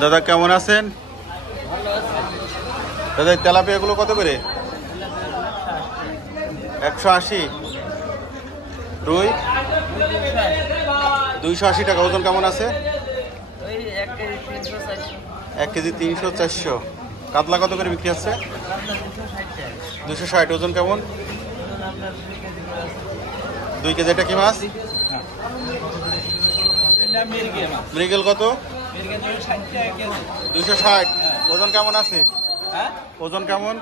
দাদা কেমন আছেন? দাদা তেলাপিয়াগুলো কত করে? 180। রুই 280 টাকা। ওজন কেমন আছে? 1 কেজি 300 400। কাতলা কত করে বিক্রি হচ্ছে? 260। ওজন কেমন? 2 কেজি। এটা কি মাছ? মৃগেল কত? 260। ওজন কেমন আছে? ওজন কেমন?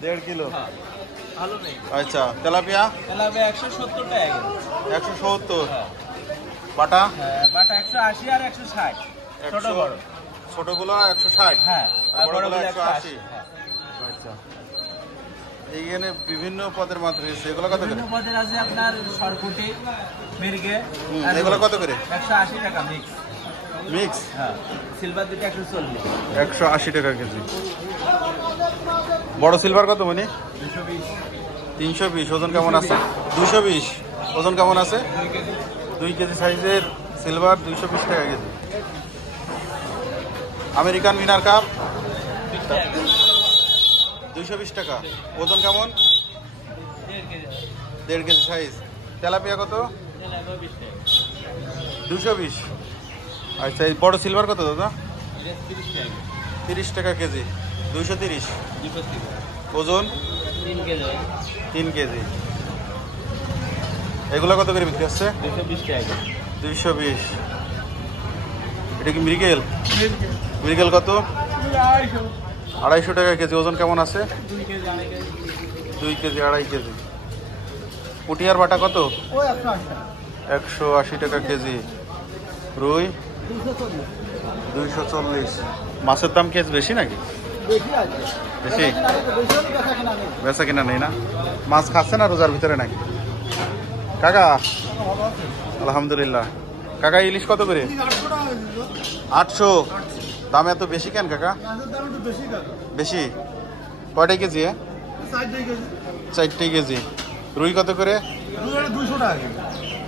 1.5 কিলো। আচ্ছা তেলাপিয়া? 170 টাকা। 170। বাটা? বাটা 180 আর 160। ছোট বড়। ছোটগুলো 160। হ্যাঁ, আর বড়গুলো বড়গুলো 180। 180। আচ্ছা এইখানে বিভিন্ন পদের মাছ রয়েছে, এগুলো কত করে? বিভিন্ন পদের আছে আপনার সরপুটি, মির্গে। এগুলো কত করে? 180 টাকা মিক্স। মিক্স? হ্যাঁ, সিলভার দুটো 140। 180 টাকা কেজি। বড় সিলভার কত মানে? 220। 320। ওজন কেমন আছে? 220। ওজন কেমন আছে? 2 কেজি সাইজের সিলভার 220 টাকা কেজি। আমেরিকান উইনার কাপ 220 টাকা। ওজন কেমন? 1.5 কেজি সাইজ। তেলাপিয়া কত? 220। আচ্ছা এই বড় সিলভার কত দাদা? 30 টাকা কেজি। 230। ওজন? 3 কেজি। এগুলো কত করে বিক্রি হচ্ছে? 220 টাকা। 220। এটা কি মৃগেল? মৃগেল কত? 250 টাকা কেজি। ওজন কেমন আছে? 2 কেজি 2.5 কেজি। পুটিয়ার বাটা কত? 180 টাকা কেজি। রুই 240। মাছের দাম কেজি বেশি নাকি? বেশি? বেচা কিনা নেই না? মাছ খাচ্ছে না রোজার ভিতরে নাকি? কাকা আলহামদুলিল্লাহ। কাকা ইলিশ কত করে? 800। দাম এত বেশি কেন কাকা? বেশি? কয়টাই কেজি? 4 কেজি। রুই কত করে?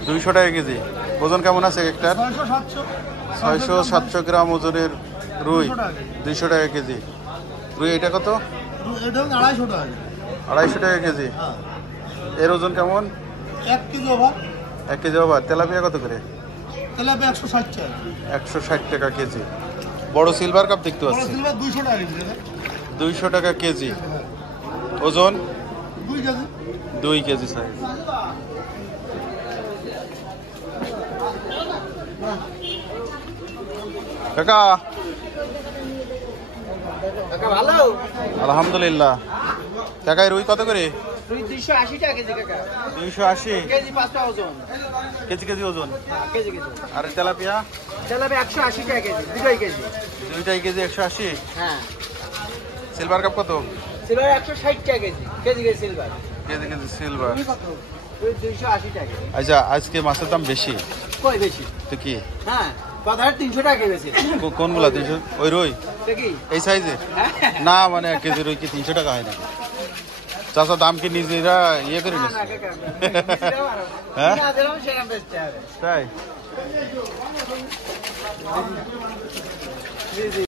200 টাকা কেজি। ওজন কেমন আছে একটা? 600-700 গ্রাম ওজনের রুই 200 টাকা কেজি। রুই এটা কত? 250 টাকা কেজি। এর ওজন কেমন? 1 KG over. 1 KG over. Tilapia কত করে? তেলাপিয়া 160 টাকা। 160 টাকা কেজি। বড় সিলভার কাপ দেখতে পাচ্ছি 200 টাকা কেজি। 200 টাকা কেজি। ওজন? 2 কেজি। 2 KG size. কাকা ভালো। আলহামদুলিল্লাহ। কাকা রুই কত করে? রুই 280 টাকা কেজি কাকা। 280 কেজি 5টা ওজন। কেজি ওজন। হ্যাঁ, কেজি। আর তেলাপিয়া? তেলাপিয়া 180 টাকা কেজি। 2 কেজি। 2 কেজি 180। হ্যাঁ। সিলভার কাপ কত? সিলভার 160 টাকা KG. KG silver. KG silver. রুই কত? রুই 280 টাকা। আচ্ছা আজকে মাছের দাম বেশি। কই বেশি? তো কি? হ্যাঁ, বাজারে 300 টাকা বেশি। কোনগুলা 300? ওই রুই কি এই সাইজে? না মানে 1 কেজি রুই কি 300 টাকা হয় না? চাষা দাম কি নিজেরা ইয়ে করে নিচ্ছে? হ্যাঁ তাই?